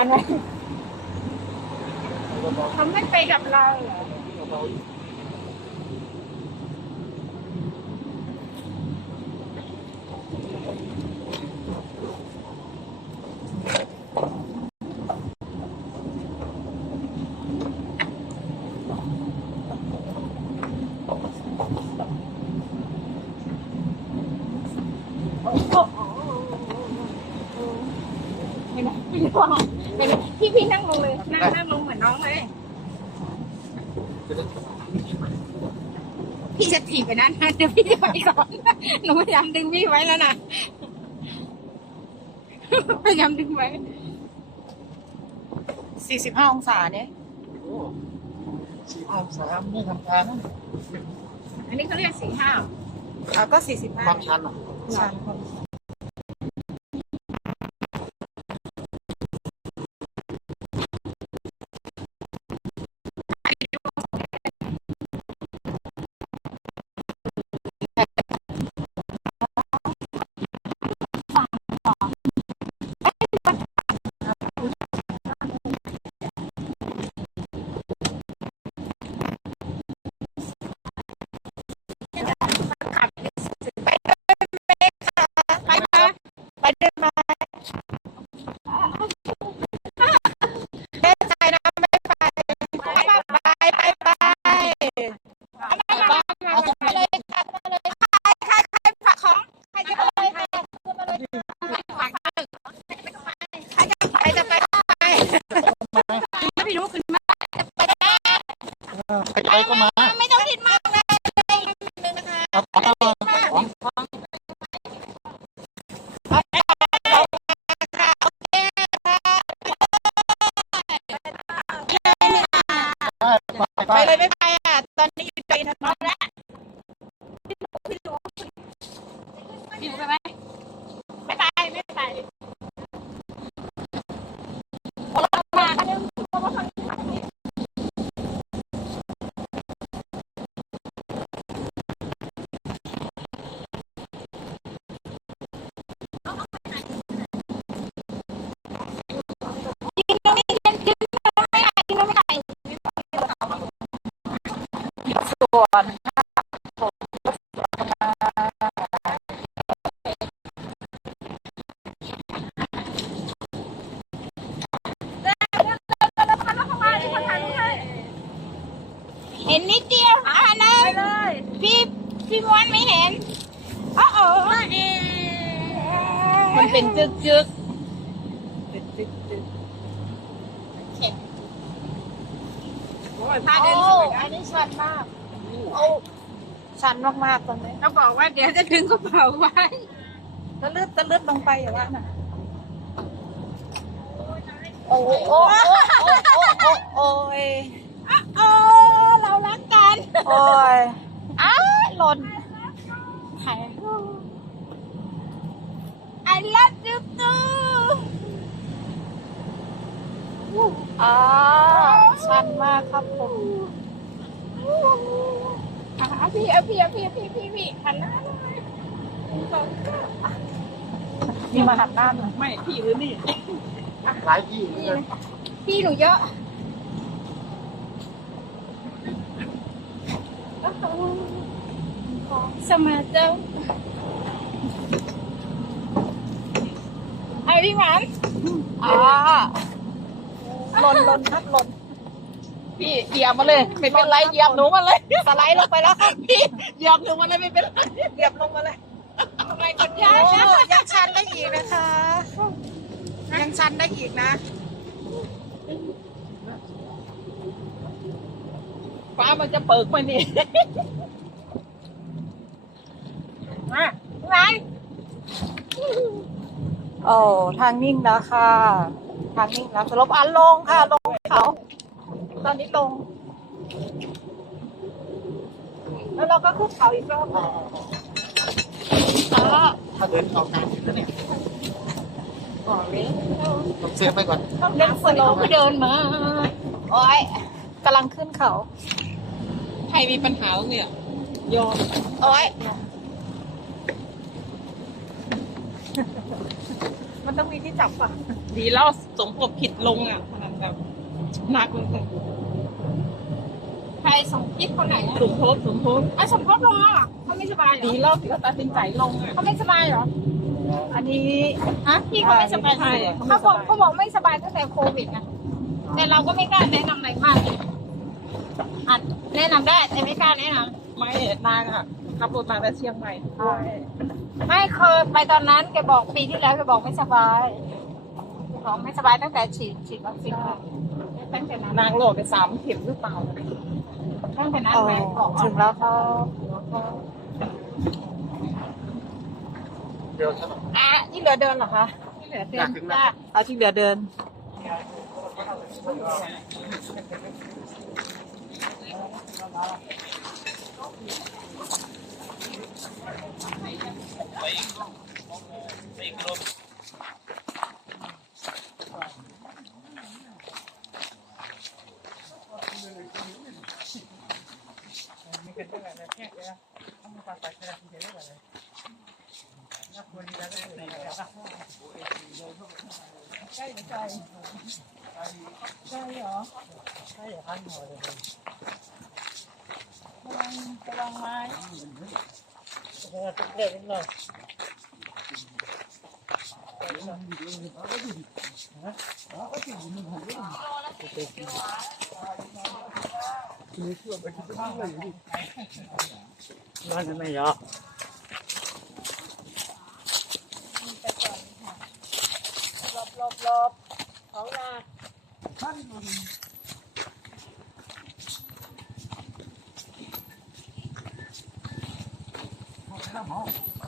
กันไหมเขาไม่ไปกับเราเหรอโอ้ โหไม่ได้ไม่ได้ไม่ได้พี่พี่นั่งลงเลยนั่งนั่งลงเหมือนน้องเลยพี่จะถีบไปนั้นนะเดี๋ยวพี่จะไปก่อนหนูพยายามดึงพี่ไว้แล้วนะพยายามดึงไว้สี่สิบห้าองศาเนี่ยโอ้สี่ห้าสามไม่ทำการนะอันนี้เขาเรียกสีห้าวอะก็สี่สิบห้าความชันอะชันไป ไปเลยไม่ไปอะ ตอนนี้อยู่ใจถนนแล้วพี่หนูพี่หนูพี่หนูไปไหม ส่วนเห็นนิดเดียวอ่านะพี่พี่มวนไม่เห็นโอ๋อโอ้มันเป็นจึกจึกจึกจึกจึกโอ้ยพาเดินสวยนะอันนี้ชันมาก ชันมากๆตรงนี้เขาบอกว่าเดี๋ยวจะดึงกระเป๋าไว้ตะลืดตะลืดลงไปอย่างนั้นน่ะโอ้โอ้โอ้โอ้โอ้โอ้โอ้ยโอ้เรารักกัน โอ้ยอ้าวหล่นใคร I love you too อ่าชันมากครับผม อะพี่เอาพี่เอาพี่เอาพี่พี่พี่หันหน้าหน่อยมีมาหันหน้าหน่อยไม่พี่หรือนี่หลายที่เหมือนกันพี่หนูเยอะสมาเจ้าไอ้พี่หวานอ่าหล่นหล่นครับหล่น พี่เหยียบมาเลยไม่เป็นไรเหยียบหนูมาเลยสไลด์ลงไปแล้วครับพี่เหยียบหนูมาเลยไม่เป็นไรเหยียบลงมาเลยอะไรกดโอ้ยานะยังชันได้อีกนะคะ ยังชันได้อีกนะฟ้ามันจะเปิกมานี่มาพี่หวานโอ้ทางนิ่งแล้วค่ะ ทางนิ่งแล้วสลบอันลงค่ะ ลงเขา ตอนนี้ลง แล้วเราก็ขึ้นเขาอีกรอบอ๋ออ๋อถ้าเดินออกกลางอยู่แล้วเนี่ยก่อนเลยต้องเซฟไปก่อน ต้องเล่นสโลว์ก็เดินมา โอ้ยกำลังขึ้นเขา ใครมีปัญหาตรงเนี่ยยอมโอ้ยมันต้องมีที่ที่จับอะ ดีแล้วสมภพผิดลงอะขนาดแบบ หนักเลย ใครส่งคลิปคนไหนอะสมภพสมภพอะสมภพลงอะเขาไม่สบายเหรดีอแล้วที่เขาตัดสินใจลงอะเขาไม่สบายเหรออันนี้ ฮะพี่เขาไม่สบายใช่อะเขาบอกเขาบอกไม่สบายตั้งแต่โควิดนะแต่เราก็ไม่กล้าแนะนำอะไรมากอาจแนะนำได้แต่ไม่กล้าแนะนไม่นางอะขับรถมาแต่เชียงใหม่ำไม่เคยไปตอนนั้นแกบอกปีที่แล้วแกบอกไม่สบาย บอกไม่สบายตั้งแต่ฉีดฉีดวัคซีนตั้งแต่นั้นนางโหลดไปสามเข็มหรือเปล่าตั้งแต่นั้นอ๋อไปออกถึงแล้วค่ะเดี๋ยวใช่ไหมอะที่เหลือเดินเหรอคะที่เหลือเดินถึงแล้วจ้าเอาที่เหลือเดินร้ cây để cây cây hả cây là ăn rồi cái băng cái băng mai cái là cũng đẹp lắm rồi Hả? Đó, có chuyện gì mình không biết. านนั้นไมยอะหลบหลบหลบของนาน้ำหอม